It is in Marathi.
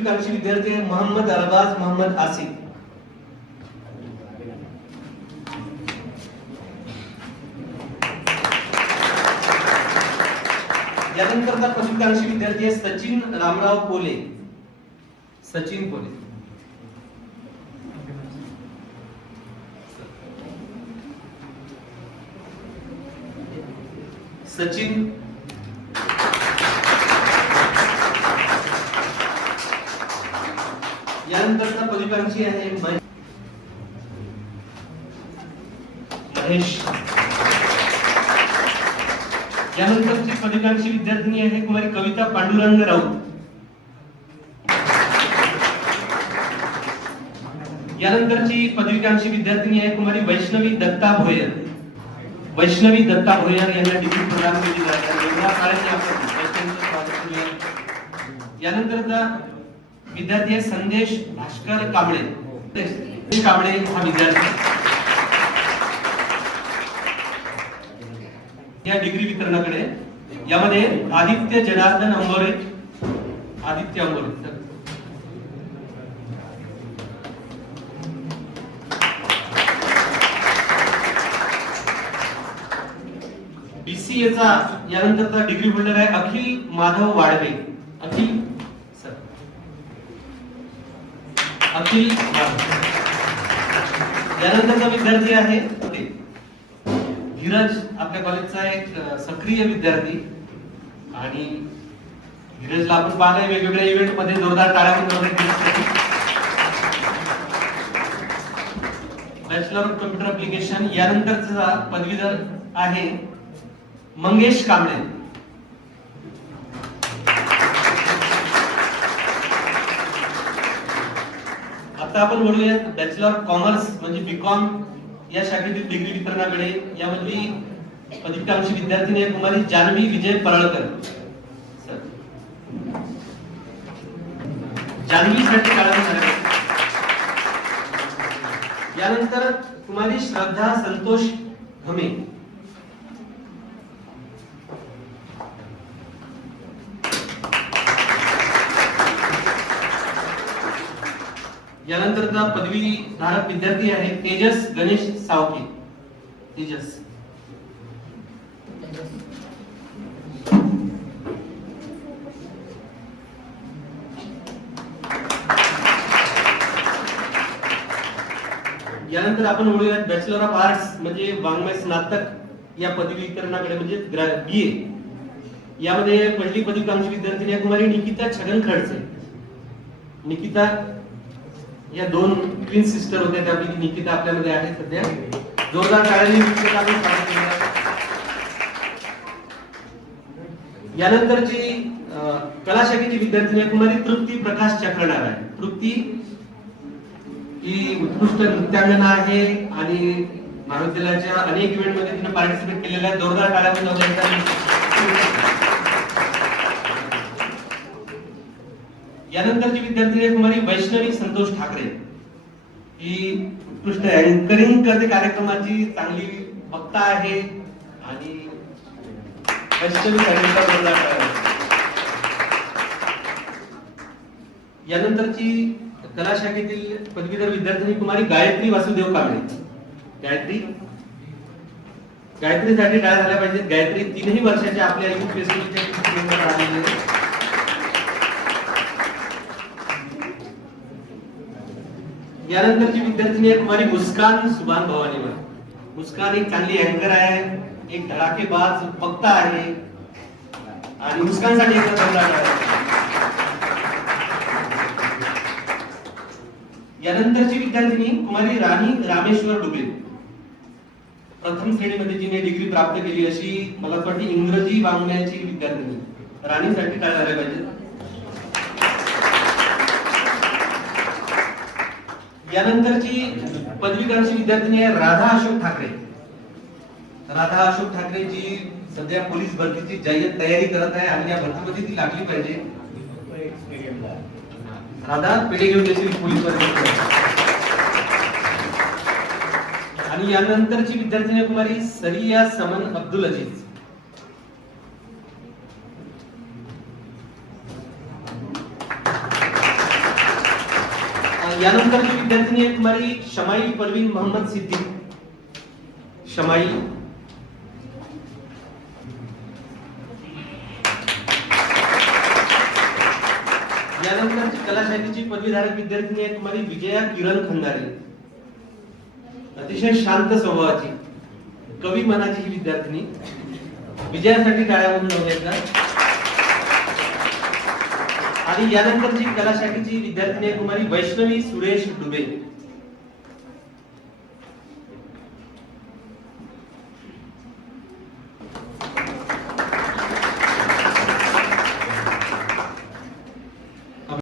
पदवीकांक्षी विद्यार्थी आहे मोहम्मद अरबाज मोहम्मद आसिफ. यानंतरचा पदवीकांक्षी विद्यार्थी आहे सचिन रामराव पोले. सचिन पोले. सचिन यानंतरचा पदवीकांक्षी आहे महेश. यानंतरची पदवीकांक्षी विद्यार्थिनी आहे कुमारी कविता पांडुरंग राऊत. यानंतरची पदवीकांक्षी विद्यार्थिनी आहे कुमारी वैष्णवी दत्ता भोयर. वैष्णवी दत्ता भोयर यांना डिग्री प्रदान केली जाते. यानंतरचा विद्यार्थी आहे संदेश भास्कर कांबळे. कांबळे हा विद्यार्थी या डिग्री वितरणाकडे. यामध्ये आदित्य जनार्दन अंबोरे. आदित्य अंबोरे BCA चा यानंतरचा डिग्री होल्डर आहे अखिल माधव वाडवे. अखिल सर अखिल यानंतरचा विद्यार्थी आहे धीरज. आपल्या कॉलेजचा एक सक्रिय विद्यार्थी आणि धीरजला आपण पाहलाय वेगवेगळ्या इव्हेंट मध्ये. जोरदार टाळ्या बॅचलर ऑफ कम्प्युटर ऍप्लिकेशन. यानंतरचा पदवीधर आहे मंगेश कांबळे. आता आपण बोलूया बॅचलर ऑफ कॉमर्स म्हणजे बीकॉम या शाखेतील डिग्री वितरणाकडे. यामधली पदवीकांक्षी विद्यार्थिनी आहे कुमारी जानवी विजय परळकर. जानवी साठी काळजी. यानंतर कुमारी श्रद्धा संतोष घमे. यानंतरचा पदवीधारक विद्यार्थी आहे तेजस गणेश सावके. तेजस यानंतर आपण बोलूयात बॅचलर ऑफ आर्ट्स म्हणजे वाङ्मय स्नातक या पदवी वितरणाकडे म्हणजे BA. यामध्ये पहिली पदवीकांक्षी विद्यार्थिनी आहे कुमारी निकिता छगन खडसे. निकिता या दोन ट्विन सिस्टर होत्या. त्यापैकी निकिता आपल्यामध्ये आहे सध्या. जोरदार टाळ्यांनी यानंतरची कला शाखेची विद्यार्थिनी कुमारी तृप्ती प्रकाश चक्रणार आहे. तृप्ती ही उत्कृष्ट नृत्यांगना आहे आणि महाविद्यालयाच्या अनेक इव्हेंट मध्ये तिने पार्टिसिपेट केलेला आहे. जोरदार टाळ्या. यानंतरची विद्यार्थी आहे कुमारी वैष्णवी संतोष ठाकरे. ही उत्कृष्ट अँकरिंग करते कार्यक्रमाची, चांगली वक्ता आहे आणि वैष्णवी यानंतरची कला शाखेतील पदवीधर विद्यार्थिनी कुमारी गायत्री वासुदेव कांबळे. गायत्रीसाठी टाळ्या झाल्या पाहिजेत. गायत्री 3 वर्षाच्या आपल्या युथ फेस्टिवलच्या यानंतरची विद्यार्थिनी आहे कुमारी मुस्कान सुभान भवानीवर. मुस्कान एक चांगली अँकर आहे, एक धडाकेबाज वक्ता आहे आणि मुस्कानसाठी एक जोरदार आहे. यानंतरची विद्यार्थिनी कुमारी राणी रामेश्वर डुबे. प्रथम श्रेणीमध्ये जिने डिग्री प्राप्त केली अशी मला वाटते इंग्रजी वाङ्मयाची विद्यार्थिनी. राणीसाठी काय झाले पाहिजे. यानंतरची पदवीकांक्षी विद्यार्थिनी आहे राधा अशोक ठाकरे. राधा अशोक ठाकरे जी सध्या पोलीस भरतीची जय्यत तयारी करत आहे आणि या भरतीमध्ये ती लागली पाहिजे. राधा पेढे घेऊन देखील पोलीस भरती. आणि यानंतरची विद्यार्थिनी कुमारी सरिया समन अब्दुल अजीज. यानंतरची विद्यार्थिनी आहे कुमारी शमाई परवीन मोहम्मद सिद्दीक. शमाई. यानंतरची कला शाखेची पदवीधारक विद्यार्थिनी आहे कुमारी विजया किरण खंदारे. अतिशय शांत स्वभावाची, कवी मनाची ही विद्यार्थिनी. विजयासाठी टाळ्या वाजवून जाऊया. आणि यानंतरची कला शाखेची विद्यार्थिनी आहे कुमारी वैष्णवी सुरेश डुबे.